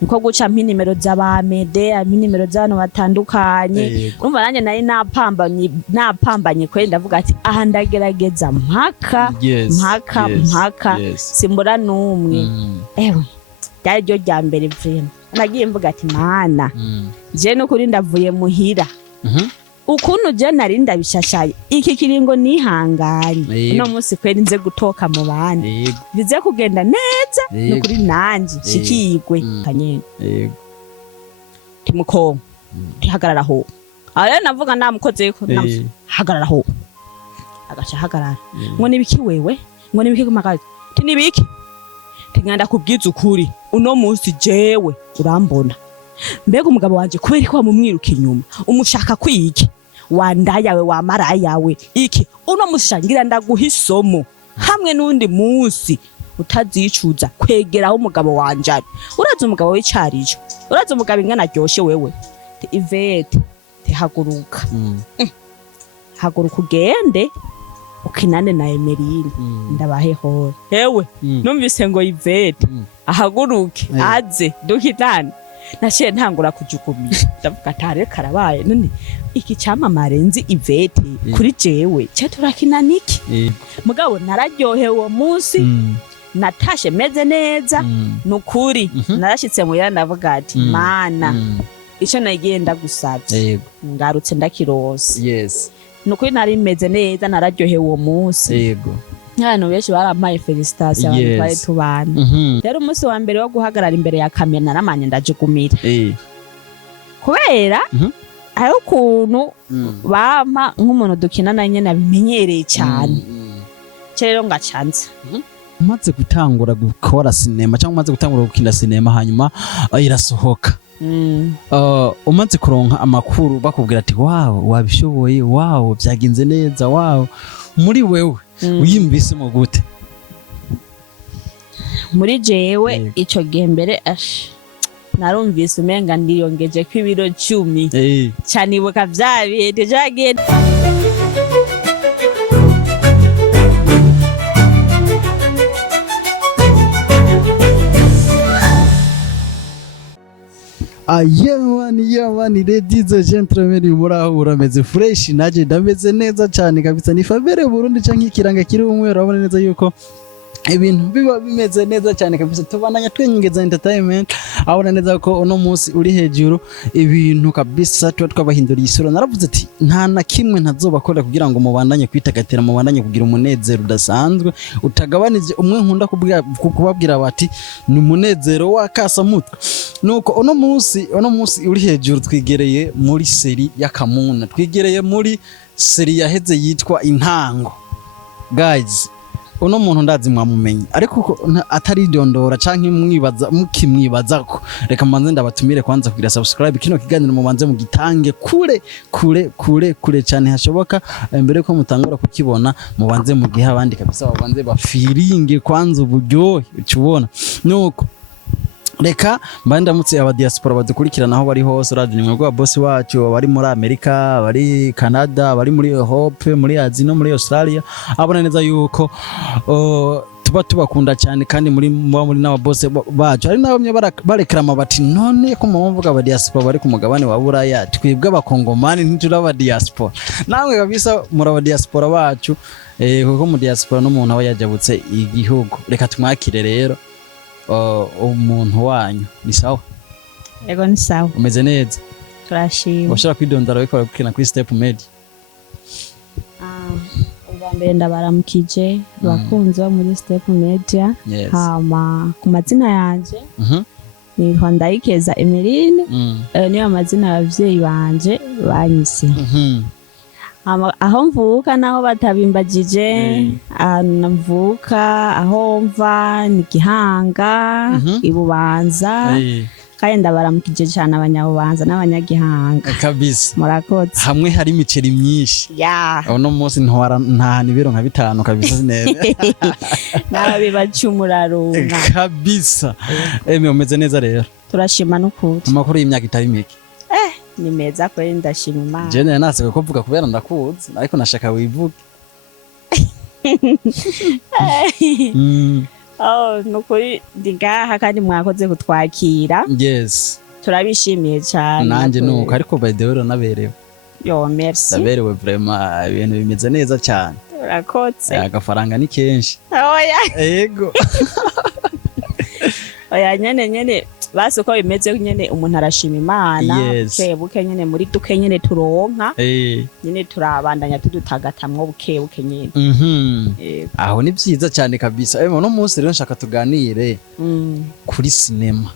niko guca nimero z'abamede nimero z'abantu batandukanye urumva nanjye nari napambanye kwenda ndavuga ati aha ndagerageza mpaka simbura n'umwe ewe ryari ryo rya mbere vrema nagiye mvuga ati mana je no kuri ndavuye muhira ukuntu je nari ndabishashaye iki kiringo nihanganye no munsi kweri nze gutoka mu bandi bize kugenda neza no kuri nanje shikigwe kanyene timuko tihagarara ho ara navuga namukoze ko hagarara ho agacha hagarara ngo nibiki wewe ngo nibiki kumakazi tinibiki tinganda kubwiza ukuri uno munsi jewe urambona mbega umugabo wanje kubera ko wamumwiruka inyuma umushaka kwiki wandayawe wamarayawe iki uno mushangira ndaguhisomo hamwe n'undi munsi utazicuza kwegeraho umugabo wanje uraza umugabo w'icarijo uraza umugabo ingana ryoshe wewe Ivete haguruka haguruka ugende ukinane na Emeline ndabaheho hewe numvise ngo Ivete ahaguruke aze dukitane nashe ntangura kujugumira ndavuga tare karabaye none iki cyamamare nzi Ivete kuri jewe cyaturakina niki mugabo nararyohewe uwo munsi natashe meze neza nukuri narashitse mu yana ndavuga ati mana ico nagiye ndagusabye ngarutse ndakirose nukuri nari meze neza nararyohewe uwo munsi abantu benshi barampaye felicitation abantu bari tubana rero umunsi wa mbere wo guhagarara imbere ya kamera naramanye ndajugumira kubera ayo kuntu bampa nk'umuntu dukinana nyene abimenyereye cyane rero ngacanza umaze gutangura gukora sinema cyangwa umaze gutangura gukina sinema hanyuma irasohoka umaze kuronka amakuru bakubwira ati wow wabishoboye wow byagenze neza wow muri wewe uyimvisemo gute muri jewe ico gihe mbere narumvise umenga ndiyongeje ko ibiro 10 cyane ibuka vyabihe dejagiye Yamani ladies and gentlemen muraho urameze fresh naje ndameze neza cyane kabisa ni Favere Burundi canke ikiranga kiri umwe urabona neza yuko ibintu biba bimeze neza cyane kabisa tubananya twenyingeza entertainment abona neza ko uno munsi uri hejuru ibintu kabisa twabahinduriye isura naravuze ati nta na kimwe ntazobakora kugira ngo mubandanye kwitagatira mubandanye kugira umunezero udasanzwe utagabanije umwe nkunda kubabwira bati ni umunezero wakasa mutwe nuko uno munsi uri hejuru twigereye muri seri ya Kamuna twigereye muri seri yaheze yitwa Intango guys uno muntu ndazi mwamumenye ariko atari dondora canke mukimwibaza ko reka manze ndabatumire kwanza kugira subscribe kino kiganiro mubanze mugitange kure cyane hashoboka mbere ko mutangura kukibona mubanze mugiha abandi kabisa babanze bafiringe kwanza uburyohe ukibona nuko reka mbandamutse aba diaspora badukurikirana aho bari hose radio nimwe rwa boss wacu bari muri Amerika bari Canada bari muri Europe muri Asia no muri Australia abona neza yuko tuba tubakunda cyane kandi muri n'aba boss bacu ari nabamye barekrama bati none ko muvuga aba diaspora bari ku mugabane wa Buraya twebwe abakongomani ntituraba diaspora namwe kabisa muri aba diaspora bacu kuko mu diaspora no muntu aba yajabutse igihugu reka tumwakire rero umuntu wanyu ni sawa ego ni sawa umeze neza turashima washaka kwidondara wiko gukina kuri Step Media ubwa mbere ndabaramukije bakunze muri Step Media hama ku mazina yanje ni Ndayikeza Emeline niyo amazina y'abavyeyi banje banyise aho mvuka naho batabimbagije mvuka aho mva ni Gihanga ibubanza kandi ndabaramukije cyane abanyabubanza n'abanyagihanga kabisa murakoze hamwe hari imiceri myinshi uno munsi nta nibero nka 5 kabisa neza nabibacumurarunga kabisa umeze neza rero turashima n'ukuri amakuru y'imyaka itari mike ni meza kweli ndashima Imana jene nasebe ko vuga kubera ndakuzi ariko nashaka wivuge nukuri ndi ngaha kandi mwakoze kutwakira. Yes. Turabishimiye cyane. Nanje nuko ariko by the way naberewe. Yo merci. Naberewe vraiment ibintu bimeze neza cyane. Urakotse. Agafaranga ni kenshi. Oya. Yego. Oya nyene basi uko bimeze nyene umuntu arashima Imana. Buke nyene muri duke nyene turonka. Nyene turabandanya tudutagatamwo buke nyene. Aho ni byiza cyane kabisa. No munsi rero nshaka tuganire kuri cinema.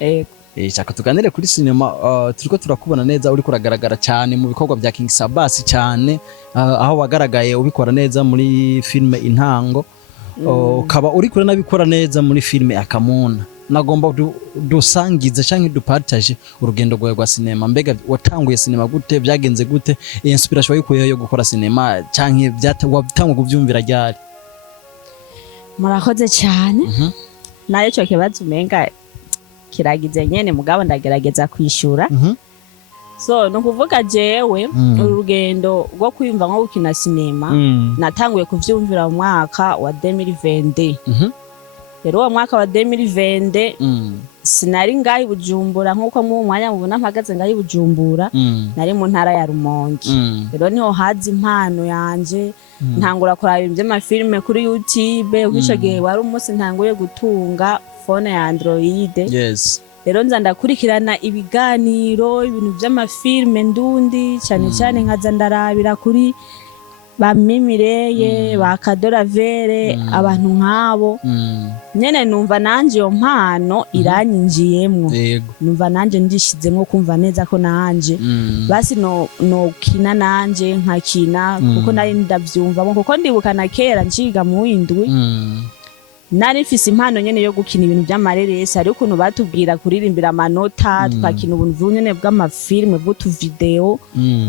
Yego. Shaka tuganire kuri cinema. Turiko turakubona neza uri kuragaragara cyane mu bikorwa bya King Sabasi cyane, aho wagaragaye ubikora neza muri filme Intango. Ukaba uri kure nabikora neza muri filme Akamuna. Nagomba dusangize canke dupartage urugendo rwawe rwa cinema. Mbega watanguye cinema gute, byagenze gute, inspiration yikuye yo gukora cinema canke watanguye kuvyumvira ryari? Murakoze cyane. Nayo cyo kibazo umenga kiragize nyene mugabo ndagerageza kwishura. So nukuvuga jewe urugendo rwo kwimva nko gukina cinema natanguye kuvyumvira mu mwaka wa 2020. Rero uwo mwaka wa 2020 sinari ngahi Bujumbura nkuko mu mwanya mubona mpagaze ngahi Bujumbura, nari mu ntara ya Rumonge. Rero niho hazi impano yanje, ntangura kuraba ivy'amafilme kuri YouTube. Ukisho gihe wari umunsi ntanguye gutunga phone ya Android. Yes. Rero nza ndakurikirana ibiganiro, ibintu vy'amafilme ndundi cyane cyane nkaza ndarabira kuri ba Mimireye, ba Kadora Vere, abantu nkabo. Nyene numva nanje yo mpano iranyinjiyemwo. Numva nanje ndishizemwo kumva neza ko nanje basi no kina nanje nkakina kuko nari ndavyumva kuko ndibukana kera nciga mu windwi. Nari mfise impano nyene yo gukina ibintu by'amareresi, ariko ukuntu batubwira kuririmbira amanota tukakina ubuntu nyene bw'amafilme bw'utu video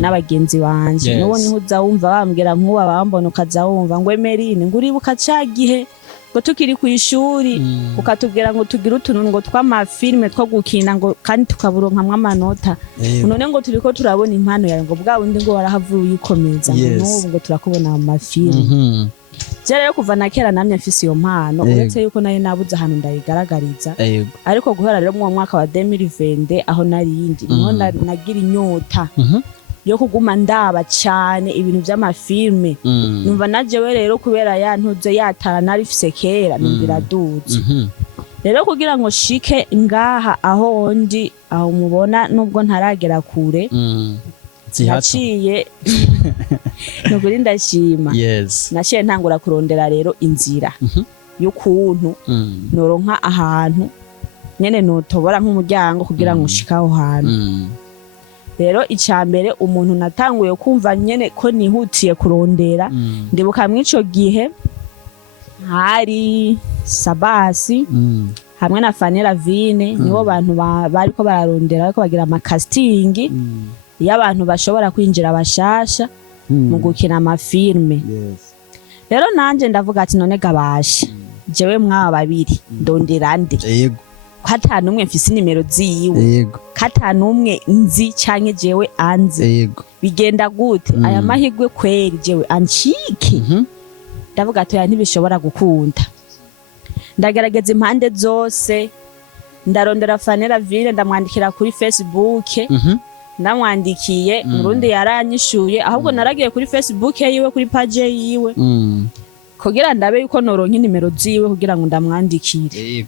n'abagenzi banje. Nubo niho uzawumva bambwira nkuba bambona ukazawumva ngo Emeline nguribuka cagihe ngo tukiri ku ishuri ukatubwira ngo tugira utuntu ngo tw'amafilme two gukina ngo kandi tukaburonkamwe amanota. None ngo turiko turabona impano yawe ngo bwa bundi ngo warahavuye uyikomeza n'ubu ngo turakubona mu mafilme. Rero kuva na kera namye mfise iyo mpano, uretse yuko nayo nabuze ahantu ndayigaragariza. Ariko guhera rero mu mwaka wa 2020 aho nari yindi niho nagira inyota yo kuguma ndaba cyane ibintu by'amafilme. Numva najewe rero kubera yantuze yatara nari fise kera nubiraduze. Rero kugira ngo shike ngaha aho ndi aho mubona nubwo ntaragera kure naciye nukuri ndashima. Naciye ntangura kurondera rero inzira y'ukuntu noronka ahantu nyene notobora nk'umuryango kugira ngo shika aho hantu. Rero icambere umuntu natanguye kumva nyene ko nihutiye kurondera, ndibuka mwico gihe hari Sabasi hamwe na Fanny Vine nibo bantu bariko bararondera ariko bagira ama casting y'abantu bashobora kwinjira bashasha mu gukina amafilme. Rero nanje ndavuga ati none gabashe jewe mwaba babiri ndondera nde? Katanu umwe mfise nimero ziwe, katanu umwe nzi canke jewe anze, bigenda gute? Aya mahigwe kweri jewe ancike? Ndavuga ati ntibishobora gukunda. Ndagerageza impande zose, ndarondera Fanny Vine ndamwandikira kuri Facebook. Namwandikiye Murundi yaranyishuye, ahubwo naragiye kuri Facebook yiwe kuri page yiwe kugira ndabe yuko noronka inimero ziwe kugira ngo ndamwandikire.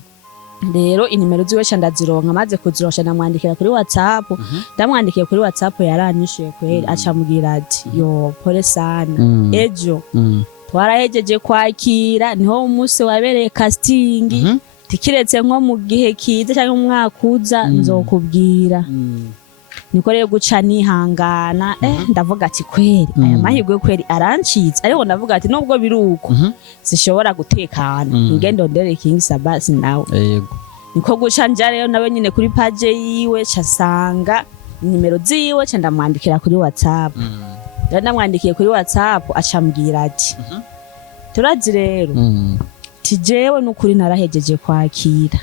Rero inimero ziwe ndazironka, maze kuzironka ndamwandikira kuri WhatsApp. Ndamwandikiye kuri WhatsApp yaranyishuye kweri, acamubwira ati yo pole sana, ejo twarahejeje kwakira niho umunsi wabereye casting, tikiretse nko mu gihe kiza cyangwa umwaka uza nzokubwira. Niko rero guca nihangana ndavuga ati kweri aya mahirwe kweri arancitse, ariko ndavuga ati nubwo biruko sishobora gutekana ingendo ndere King Sabasi nawe. Niko guca nja rero nawe nyine kuri page yiwe casanga nimero ziwe ndamwandikira kuri WhatsApp. Rero ndamwandikiye kuri WhatsApp acambwira ati turazi rero tijewe nukuri narahejeje kwakira.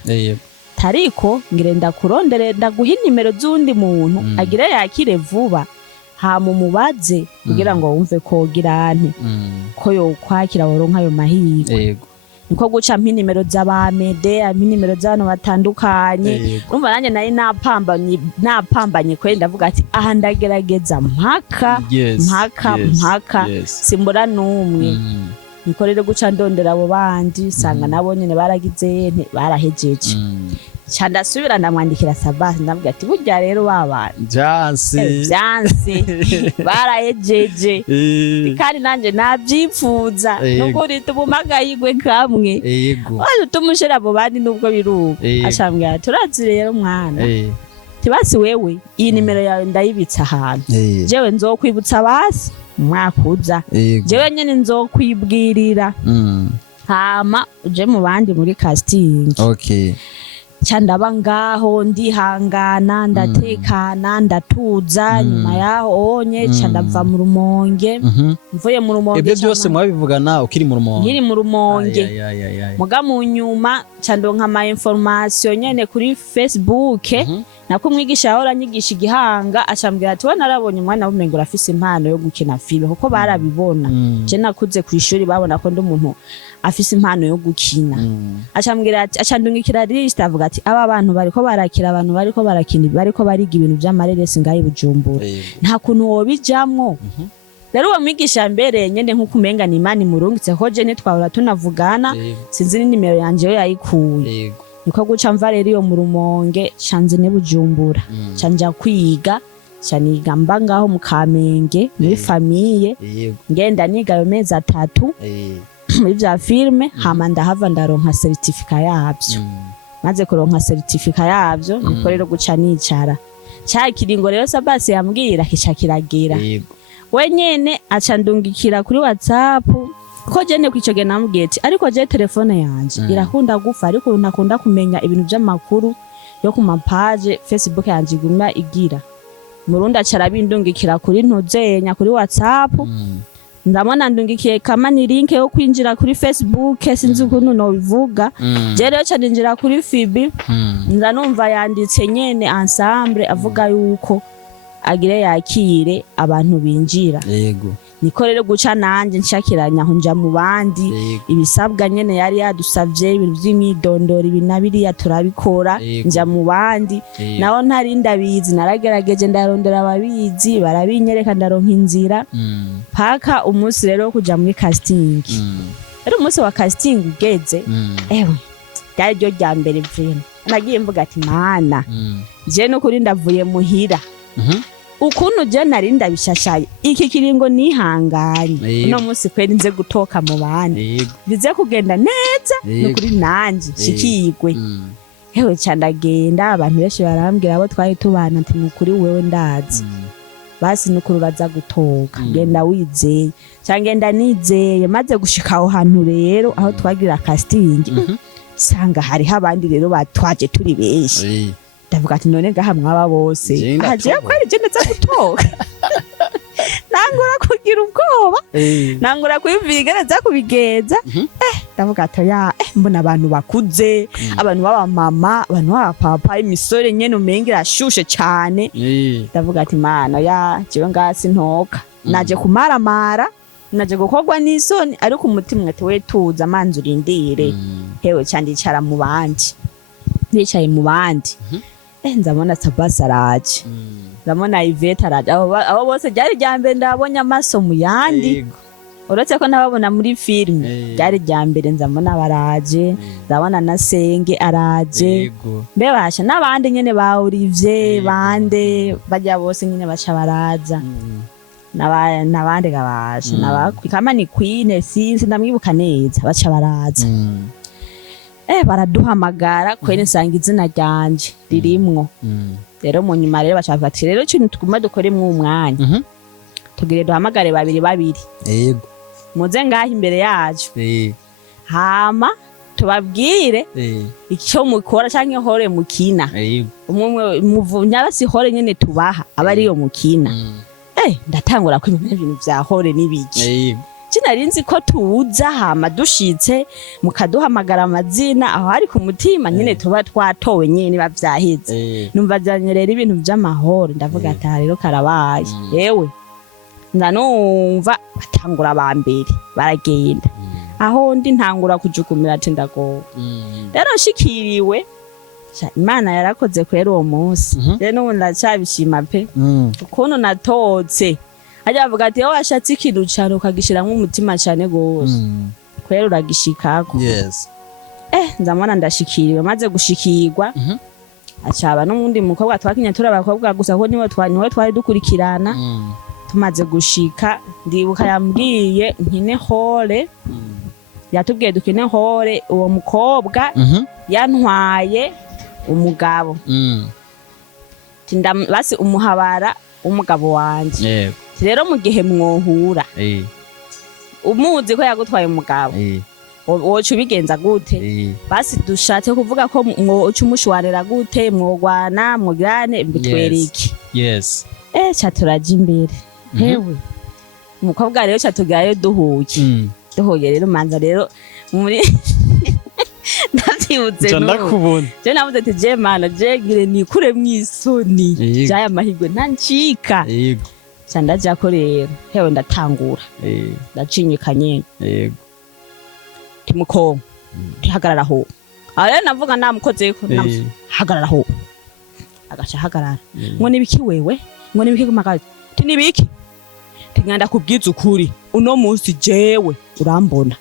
Tariko ngirenda kurondere ndaguha nimero z'undi muntu agire yakire vuba hama mubaze kugira ngo wumve ko girante ko yo kwakira woronka ayo mahirwe. niko guca nimero z'abamede nimero z'abantu batandukanye urumva nanjye nari napambanye kweli ndavuga ati aha ndagerageza mpaka simbura n'umwe niko rero guca ndondera abo bandi sanga nabo nyene baragize barahejeje cha ndasubira ndamwandikira Sabasi ndavuga ati burya rero babana vyanse barahejeje kandi nanje navyipfuza nukuri tubumagayigwe kamwe waje tumushira abo bandi nubwo biruko acambwira turazi rero mwana tibasi wewe iyi nimero yawe ndayibitsa ahantu jewe nzokwibutsa basi mwakuza jewe nyene nzokwibwirira hama uje mu bandi muri casting ndaba ngaho ndihangana ndatekana ndatuza nyuma yaho onye ndava mu Rumonge mvuye mu Rumonge ibyo byose mwabivugana ukiri mu Rumonge nkiri mu Rumonge muga mu nyuma ndonka ama information nyene kuri Facebook nako mwigisha ahora nyigisha igihanga acambwira ati wana narabonye umwana w'umengo afise impano yo gukina filme kuko barabibona je nakuze ku ishuri babona ko ndi umuntu afise impano yo gukina acambwira ati acandungikira list avuga ati aba bantu bariko barakira abantu bariko barakina bariko bariga ibintu by'amareresi ngayi Bujumbura nta kuntu wobijamwo rero uwo mwigisha mbere nyene nkuko umenga ni Imana imurungitse ko je twahora tunavugana sinzi ni nimero yanje yo yayikuye niko guca mva rero iyo mu Rumonge canze ne Bujumbura canja kwiga caniga mba ngaho mu Kamenge muri famille ngenda niga yo mezi 3 muri vya filme hama ndahava ndaronka certificate yavyo maze kuronka certificate yavyo niko rero guca nicara cya kiringo rero Sabasi yambwira kica kiragira wenyene acandungikira kuri WhatsApp ko jene kwicoge namubwiye ati ariko je telefone yanje irakunda gufa ariko nakunda kumenya ibintu by'amakuru yo ku mapage Facebook yanje iguma igira Murundi acarabindungikira kuri ntozenya kuri WhatsApp ndabona ndungikiye kama ni link yo kwinjira kuri Facebook sinzi ukuntu no bivuga je rero caninjira kuri Fibi nza numva yanditse nyene ensemble avuga yuko agire yakire abantu binjira niko rero guca nanje nshakiranya aho nja mu bandi ibisabwa nyene yari yadusavye ibintu by'imidondoro ibinabiri turabikora nja mu bandi naho ntari ndabizi naragerageje ndarondera ababizi barabinyereka ndaronka inzira paka umunsi rero kuja muri casting rero umunsi wa casting ugeze ewe ryari ryo rya mbere vrema nagiye mvuga ati mana je no kuri ndavuye muhira ukuntu je nari ndabishashaye iki kiringo nihanganye no munsi kweri nze gutoka mu bandi bize kugenda neza no kuri nanje shikigwe hewe candagenda abantu benshi barambwira abo twari tubana ati nukuri wewe ndazi basi nukuri uraza gutoka genda wizeye cyangenda nizeye maze gushika aho hantu rero aho twagira casting sanga hari abandi rero batwaje turi benshi ndavuga ati none gaha mwaba bose aje kwari je neza gutoka nangura kugira ubwoba nangura kwivigana za kubigeza ndavuga ati ya mbona abantu bakuze abantu baba mama abantu baba papa imisore nyene umengira ashushe cyane ndavuga ati mana ya jewe ngasi ntoka naje kumaramara naje gukogwa n'isoni ariko umutima ati we tuza amanzi urindire hewe cyandicara mu bandi nicaye mu bandi nzabona Sabasi araje ndabona Yvette araje abo bose ryari ryambere ndabonye amaso mu yandi uretse ko nababona muri filme ryari ryambere nzabona baraje ndabona na Senge araje mbebasha nabandi nyene ba Olivier bande bajya bose nyene baca baraza nabandi gabasha nabakama ni Queen sinzi ndamwibuka neza baca baraza baraduhamagara kwene nsanga izina ryanje ririmwo rero mu nyuma rero bacavuga ati rero cyo tuguma dukore mu mwanya tugire duhamagare babiri yego muze ngaho imbere yacu hama tubabwire icyo mukora canke hore mukina umwe muvunyara si hore nyene tubaha abari yo mukina ndatangura ko ibintu vya hore nibiki Cinarinzi ko tuza hama dushitse mukaduhamagara amazina aho ari ku mutima nyene tuba twatowe nyene bavyaheze numva zanyerera ibintu by'amahoro ndavuga ati rero karabaye yewe ndanumva batangura abambere baragenda aho ndi ntangura kujukumira ati ndagowe rero nshikiriwe Imana yarakoze kwera uwo munsi rero n'ubu ndacyabishima pe ukuntu natotse ajya bavuga ati iyo washatse ikintu cyane ukagishiramwo umutima cyane gose kwera uragishikako nzamana ndashikiriwe maze gushikirwa acaba n'umundi mukobwa twakinya turi abakobwa gusa ko niwe twari dukurikirana tumaze gushika ndibuka yambwiye nkine hore yatubwiye dukine hore uwo mukobwa yantwaye umugabo basi umuhabara umugabo wanje rero mu gihe mwohura umuzi ko yagutwaye umugabo woca ubigenza gute basi dushatse kuvuga ko mwoca umushwarira gute mwogwana mugirane mbitwereke caturaja imbere hewe umukobwa rero catugirayo duhuye rero manza rero muri ndavyibutse je navuze ati je mana je ngire nikure mwisoni jaya mahigwe ntancika ca ndajako rero hewe ndatangura ndacinyika nyene timuko tihagarara ho rero navuga namukozeko hagarara ho agaca hagarara ngo nibiki wewe ngo nibiki kumakazi ti nibiki tinganda kubwiza ukuri uno munsi jewe urambona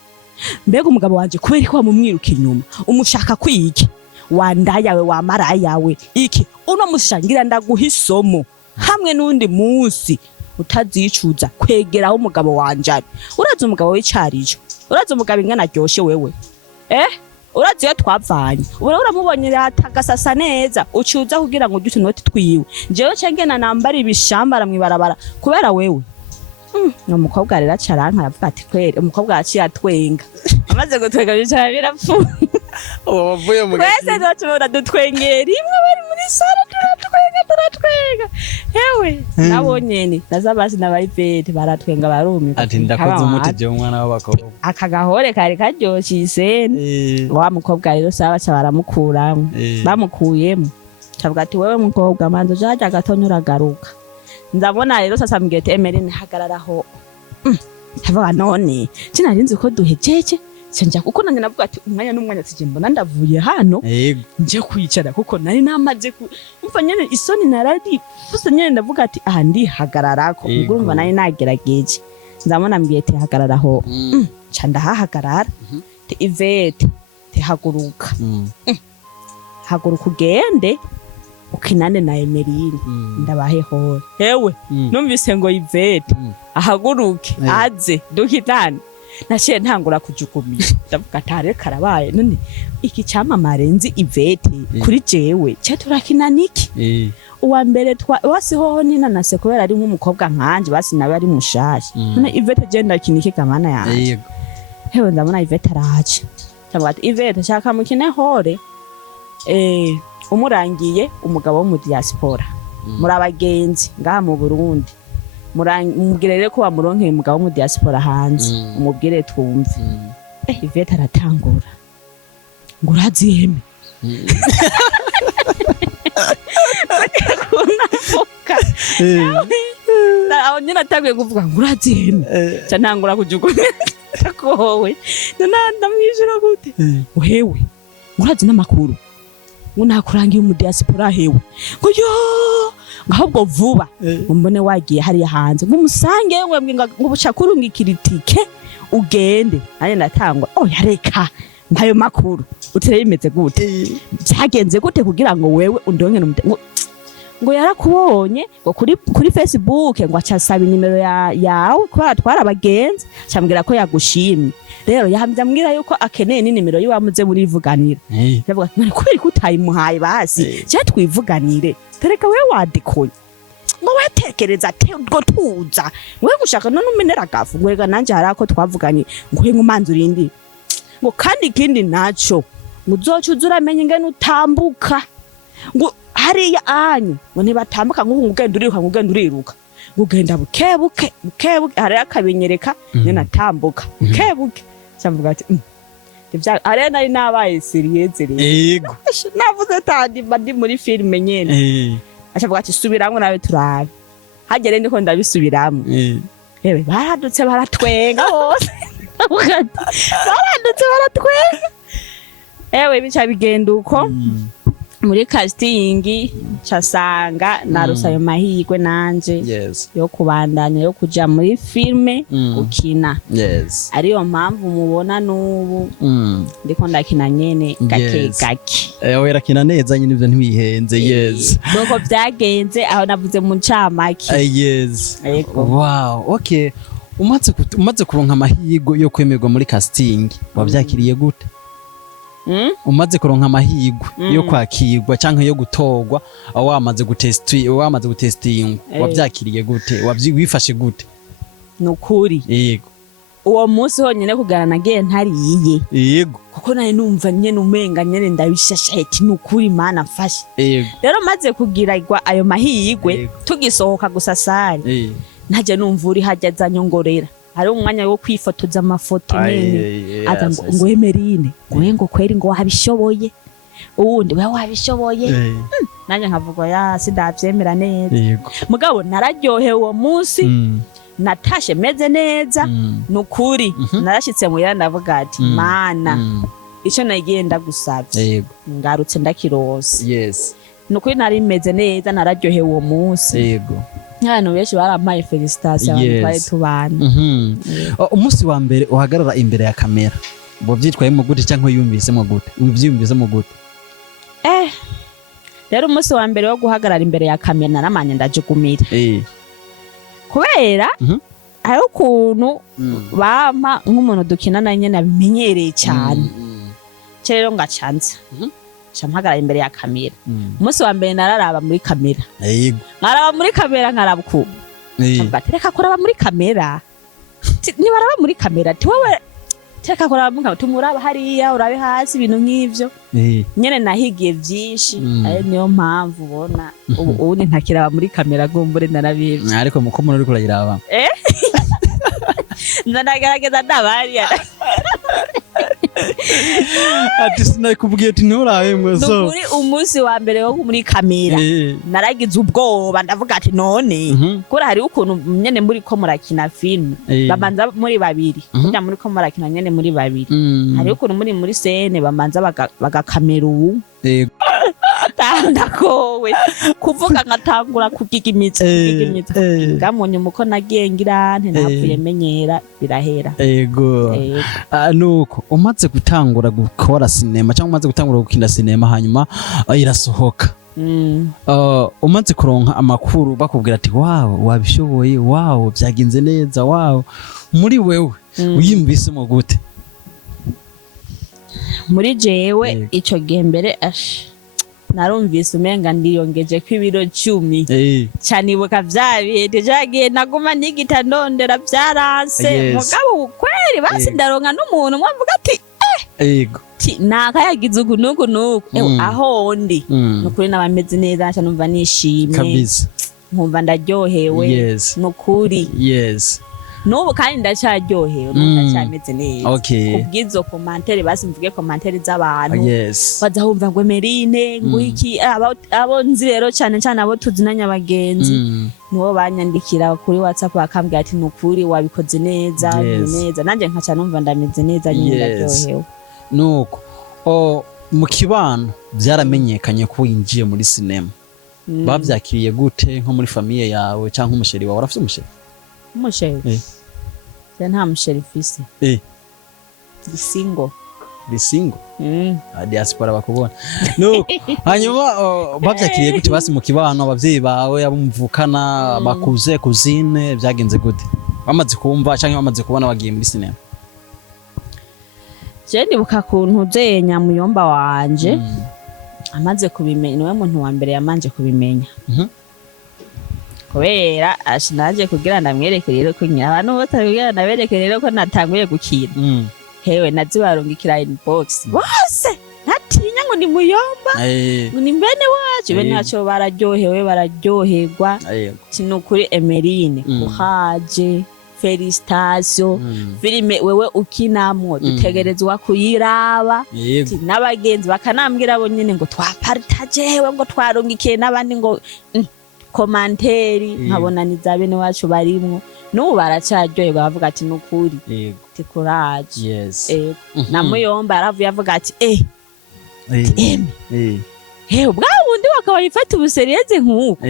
mbega umugabo wanje kubera ko wamumwiruka inyuma umushaka kwiki wandayawe wamarayawe iki uno mushangira ndaguhisomo hamwe n'undi munsi utazicuza kwegeraho umugabo wanje uraza umugabo w'icarijo uraza umugabo ingana ryoshe wewe uraza iyo twavanye uramubonye atagasasa neza ucuza kugira ngo ujye utunoti twiwe jewe cengena nambara ibishambara mwibarabara kubera wewe no mukobwa rero acaranka aravuga ati kwere umukobwa yaciye atwenga amaze gutwenga bicara birapfuye wavuye mu kwese twacubona dutwengera imwe bari muri sala turatwenga hewe nabo nyene nazabasi n'abayipete baratwenga barumi ati ndakoze umuti je umwana w'abakobwa akagahore kari karyoshe isene wa mukobwa rero saba baramukuramo bamukuyemo cavuga ati wewe mukobwa manzo jaja gatonyura garuka ndabona rero sasa mbwete Emeline hagararaho havuga none cinarinzi ko duhejeje canja kuko nanye navuga ati umwanya n'umwanya sije mbona ndavuye hano nje kwicara kuko nari namaze umva nyene isoni narari fuso nyene ndavuga ati aha ndi hagararako ngurumva nari nagerageje ndabona mbwete hagararaho canda hahagarara te Ivete te haguruka haguruka ugende ukinane na Emeline ndabaheho hewe numvise ngo Ivete ahaguruke aze dukitane nashiye ntangura kujukumira ndavuga tare karabaye none iki cyamamare nzi Ivete kuri jewe cyaturakina niki uwa mbere wasiho nina nase kubera ari nk'umukobwa nkanje basi nawe ari mushashi none Ivete je ndakinike kamana yaje hewe ndabona Ivete araje ndavuga ati Ivete shaka mukine hore umurangiye umugabo wo mu diaspora muri abagenzi ngaha mu Burundi mubwire rero ko bamuronkeye umugabo wo mu diaspora hanze umubwire twumve Ivete aratangura ngo uraziheme aho nyine ataguye kuvuga ngo uraziheme ca ntangura kujukumira takowe ndamwishyura gute uhewe urazi n'amakuru ngo nakurangiye mu diaspora hewe ngo yo ngahubwo vuba mbone wagiye hariya hanze ngo umusange ngo bucakuru ngikiritike ugende anye natangwa yareka mpayo makuru utere bimeze gute byagenze gute kugira ngo wewe undonke ngo yarakubonye ngo kuri Facebook ngo acasaba nimero yawe kwa twara abagenzi cyambwira ko yagushimye rero yambwira yuko akeneye ni nimero yiwamuze muri ivuganira yavuga none kubera ko utayimuhaye basi cyo twivuganire tereka wewe wadikoye ngo wetekereza ate ngo tuza ngo gushaka none umenera gafu ngo rega nanje harako twavuganye ngo nkumanza urindi ngo kandi kindi naco muzocuza uramenye ingene utambuka ngo hariya anyu ngo nibatambuka ngo ugenda uriruka ugenda bukebuke hariya akabinyereka nyene atambuka bukebuke cyamvuga ati are nari nabaye serieze yego navuze tandi bandi muri filime nyene acavuga ati subiramwe nawe turabe hagere ndiko ndabisubiramwe baradutse baratwenga hose barandutse baratwenga ewe bica bigenda uko muri casting casanga narose ayo mahirwe nanje yo kubandanya yo kuja muri filme ukina ariyo mpamvu mubona n'ubu ndiko ndakina nyene gake gake wera kina neza nyine ivyo ntibihenze nuko vyagenze aho navuze mu ncamake wow okay umaze kuronka amahirwe yo kwemerwa muri casting wavyakiriye gute umaze kuronka amahirwe yo kwakirwa canke yo gutorwa wamaze gutestingwa wavyakiriye gute wifashe gute nukuri yego uwo munsi honyene kugana nagiye ntariye yego kuko nari numva nyene umenga nyene ndabishashaye ati nukuri mana mfashe rero maze kugirirwa ayo mahirwe tugisohoka gusa sare ntaje numva uri hajya zanyongorera hari umwanya wo kwifotoza amafoto nyene aza ngo Emeline ngo kweri ngo wabishoboye uwundi we wabishoboye nanje nkavuga ya sindavyemera neza mugabo nararyohewe uwo munsi natashe meze neza nukuri narashitse mu ndavuga ati mana ico nagenda gusavye ngarutse ndakirose nukuri nari meze neza nararyohewe uwo munsi abantu benshi barampaye felicitation abantu twari tubana umunsi wa mbere uhagarara imbere ya kamera bo vyitwayemo gute cyangwa yumvisemo gute uvyumvisemo gute rero umunsi wa mbere wo guhagarara imbere ya kamera naramanye ndajugumira kubera hari ukuntu bampa nk'umuntu dukinana nyene abimenyereye cyane rero ngacanza mpagarara imbere ya kamera umunsi wa mbere nararaba muri kamera nkaraba muri kamera nkaraba uko reka kuraba muri kamera nibaraba muri kamera ti wowe reka kuraba muri kamera tumuraba hariya urabe hasi ibintu nk'ivyo nyene nahigiye vyinshi niyo mpamvu ubona ubu ntakiraba muri kamera gombore narabivye ariko muko muntu uri kurayiraba ndanagerageza ndabariya ati sinakubwiye ati nturabe mwezo nukuri umunsi wa mbere wo muri kamera naragize ubwoba ndavuga ati none kuri hari ukuntu nyene muri ko murakina film babanza muri babiri kujya muri ko murakina nyene muri babiri hari ukuntu muri scene bamanza bagakamera ubu ndakowe kuvuga ngatangura kugigimitsa ngamonye muko nagiye ngirante napfuye menyera birahera nuko umaze gutangura gukora sinema cyangwa umaze gutangura gukina sinema hanyuma irasohoka umaze kuronka amakuru bakubwira ati wow wabishoboye wow byagenze neza wow muri wewe uyimvisemo gute muri jewe ico gihe mbere narumvise umenga ndiyongeje ko ibiro 10 cyanibuka vyabihe dejagiye naguma nigita ndondera vyaranse mugabo kweri basi ndaronka n'umuntu mwavuga ati naka yagize uku nuku aho ndi nukuri nabameze neza nca numva nishimye nkumva ndaryohewe nukuri nubu kandi ndacyaryohewe ndacyameze neza kubwizo commentaire basi mvuge commentaire z'abantu bazahumva ngo Emeline ngo iki abo nzi rero cyane cyane abo tuzinanya abagenzi nibo banyandikira kuri WhatsApp bakambwira ati nukuri wabikoze neza neza nanje nkaca numva ndameze neza nyine ndaryohewe nuko mu kibano byaramenyekanye ko winjiye muri sinema bavyakiriye gute nko muri famille yawe cyangwa umusheri wawe urafite umusheri nta musheri fisi bisingo diaspora bakubona no hanyuma bavyakiriye gute basi mu kibano abavyeyi bawe abo muvukana bakuze kuzine byagenze gute bamaze kumva cyangwa bamaze kubona bagiye muri sinema je ndibuka kuntu je Nyamuyomba wanje amaze kubimenya niwe muntu wa mbere yamanje kubimenya kubera ashinaje kugira ndamwereke rero ko nyina abantu bose kugira ndabereke rero ko natanguye gukira hewe nazibarungikira inbox bose natinya ngo ni Muyomba ngo ni mbene wacu bene wacu bararyoherwa kinukuri Emeline kuhaje felicitation filime wewe ukinamwo dutegerezwa kuyiraba n'abagenzi bakanambwira abo nyene ngo twapartage hewe ngo twarungikiye n'abandi ngo komanteri nkabona ni za bene wacu barimwo n'ubu baracyaryoherwa bavuga ati nukuri ati courage. Yes. Na Muyomba aravuye avuga ati ubwa wundi wakaba yifata ubuseriyeze nk'uko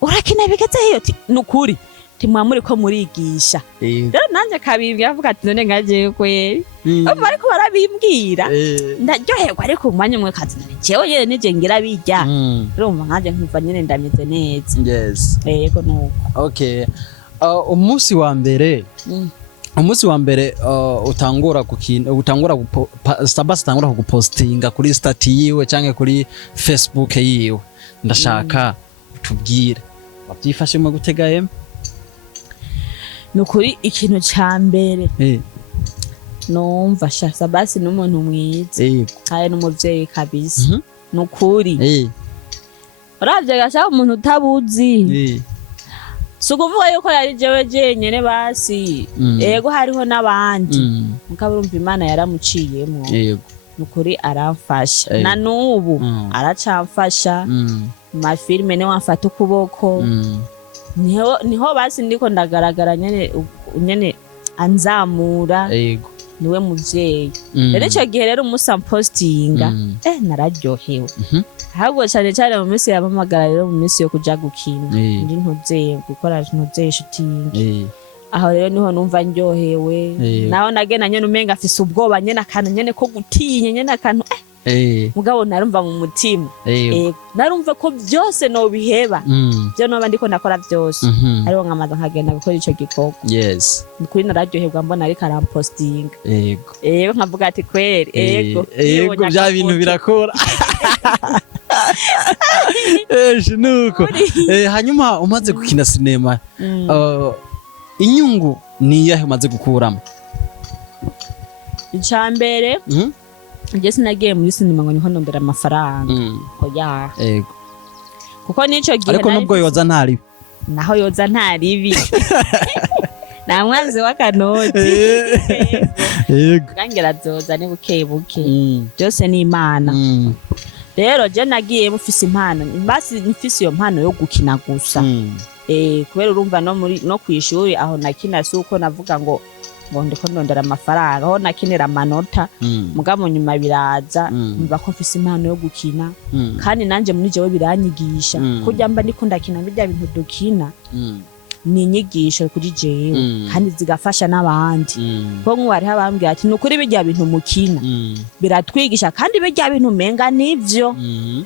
urakina bigeze hiyo nukuri timwamuri ko murigisha rero nanje kabibwira avuga ati none ngaje kweri bariko barabimbwira ndaryoherwa ariko umwanya umwe kazi jewe yene nije ngira bijya urumva nkaje nkumva nyene ndameze neza. Yes. Yego nuko. Okay. Umunsi wa mbere utangura Sabasi utangura kupostinga kuri stati yiwe canke kuri Facebook yiwe ndashaka utubwire wabyifashemo gutega yeme. Nukuri ikintu ca mbere numva Sabasi n'umuntu mwiza kandi n'umuvyeyi kabisa nukuri uravye gasha umuntu utabuzi sukuvuga yuko yari jewe jenyene basi yego hariho n'abandi mukabirumva Imana yaramuciyemo nukuri aramfasha na nubu aracamfasha ma filme ne wamfata ukuboko niho basi ndiko ndagaragara nyene anzamura niwe muvyeyi rero ico gihe rero umusa postinga nararyohewe ahubwo cyane cyane mu minsi yabamagara rero mu minsi yo kuja gukina ndi ntuzeye gukora ntuzeye shooting aho rero niho numva ndyohewe naho nagena nyene umenga afise ubwoba nyene akantu nyene ko gutinya nyene akantu mugabo narumva mu mutima narumva ko byose no biheba byo noba ndiko nakora byose ariho nkamaza nkagenda gukora ico gikorwa. Yes. Kuri nararyoherwa mbona ariko arampostinga nkavuga ati kweri bya bintu birakora. Nuko hanyuma umaze gukina sinema inyungu ni yahe umaze gukuramo? Icambere nje sinagiye muri sinema ngo niho ndondera amafaranga oya kuko nico gihe ariko nubwo yoza ntari naho yoza ntaribi na mwanzi w'akanoti ngangera zoza ni buke byose ni Imana. Rero je nagiye mufise impano basi mfise iyo mpano yo gukina gusa kubera urumva no kwishuri aho nakina suko navuga ngo ndiko ndondera amafaranga aho nakinira amanota mugabo nyuma biraza mva ko mfise impano yo gukina kandi nanje muri jewe biranyigisha kujya mba ndiko ndakina bijya bintu dukina ni inyigisho kuri jewe kandi zigafasha n'abandi ko nk'uwari habambwira ati nukuri bijya bintu mukina biratwigisha kandi bijya bintu menga nivyo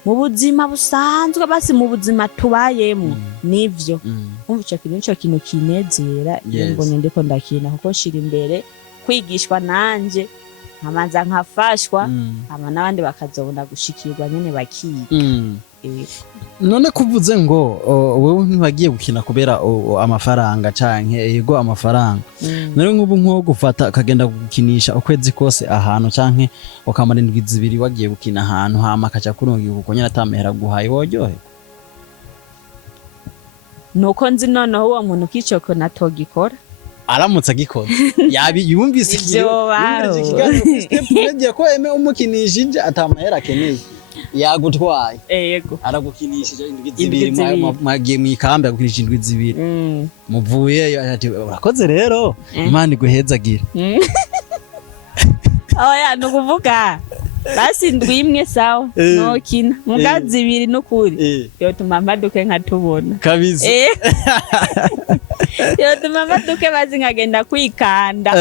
mu buzima busanzwe basi mu buzima tubayemo nivyo umva ico kintu kinezera mbonye ndiko ndakina kuko shira imbere kwigishwa nanje nkamanza nkafashwa ama n'abandi bakazobona gushikirwa nyene bakiga. None kuvuze ngo wewe ntibagiye gukina kubera amafaranga canke yego amafaranga none nk'ubu nko gufata akagenda gukinisha ukwezi kose ahantu canke ukamara indwi zibiri wagiye gukina ahantu hama kaca kuronga kuko nyene atamehera guhaye wojyohe nuko nzi noneho uwo muntu kicoko natogikora aramutse agikora yumvise step media ko eme umukinishije atamahera akeneye yagutwaye aragukinishije indwi zibiri mwagiye mu ikambi agukinisha indwi zibiri muvuye ati urakoze rero Imana iguhezagira. Oya nukuvuga basi indwi imwe sawa nokina mugazi ibiri nukuri yotuma amaduke nkatubona kabisa yotuma amaduke bazi nkagenda kwikanda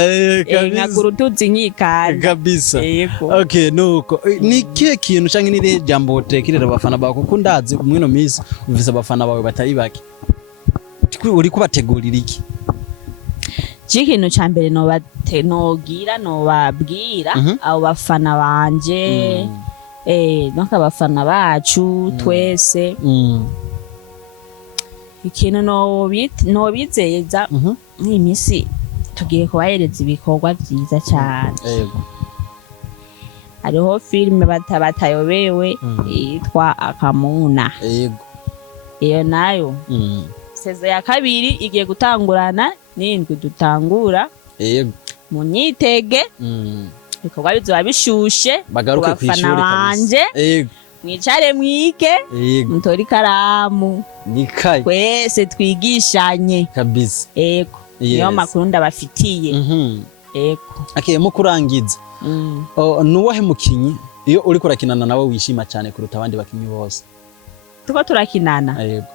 nkagura utuzi nkikanda kabisa. Okay nuko ni kihe kintu canke ni jambo utekerera abafana bawe kuko ndazi umwino misi uvise abafana bawe batari bake uri kubategurira iki? Ikintu ca mbere nobabwira abo bafana banje naka bafana bacu twese ikintu nobizeza iyi misi tugiye kubahereza ibikorwa vyiza cyane. Hariho filime batayobewe yitwa Akamuna iyo nayo sezo ya kabiri igiye gutangurana n'indwi dutangura munyitege ibikorwa bizoba bishushe bafana banje mwicare mwike mutori ikaramu twese twigishanye kabisa. niyo makuru ndabafitiye ego okay mu kurangiza nuwahe mukinyi iyo uri kurakinana nawe wishima cyane kuruta abandi bakinyi bose tuko turakinana yego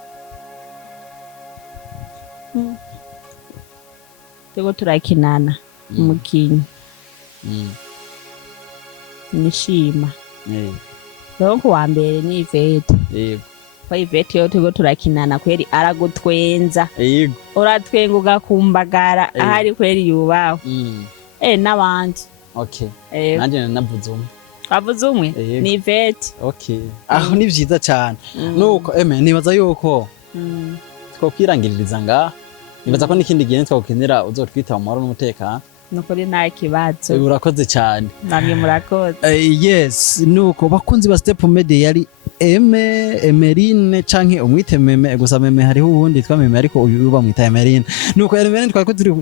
tuko turakinana umukinyi nishima donc wa mbere ni Ivete yego kwa Ivete yo tuko turakinana kweri aragutwenza yego uratwenga ugakumbagara ahari kweri yubaho n'abandi okay nanje navuze umwe wavuze umwe ni Ivete okay aho ni vyiza cyane nuko nibaza yuko twokwirangiririza ngaha nibaza ko n'ikindi gihe twagukenera uzotwita mu mahoro n'umutekano nukuri nta kibazo urakoze cyane namwe murakoze yes nuko bakunzi ba Step Media yari Emeline canke umwite Meme gusa Meme hariho ubundi twa Meme ariko uyu bamwita Emeline nuko Emeline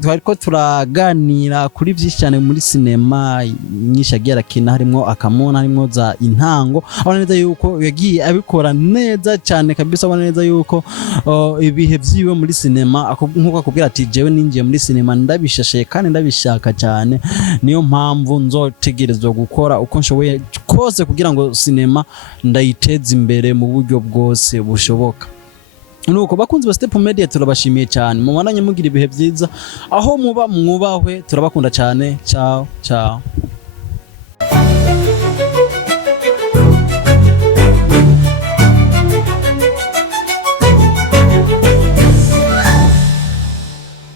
twariko turaganira kuri byinshi cyane muri sinema nyinshi agira kina harimo akamona harimo za intango abona neza yuko yagiye abikora neza cyane kabisa abona neza yuko ibihe byiwe muri sinema nkuko akubwira ati jewe ninjiye muri sinema ndabishashe kandi ndabishaka cyane niyo mpamvu nzotegerezwa gukora uko nshoboye kose kugira ngo sinema ndayiteze imbere mu buryo bwose bushoboka nuko bakunzi ba Step Media turabashimiye cyane mu mwananye mugira ibihe byiza aho muba mwubahwe turabakunda cyane ciao ciao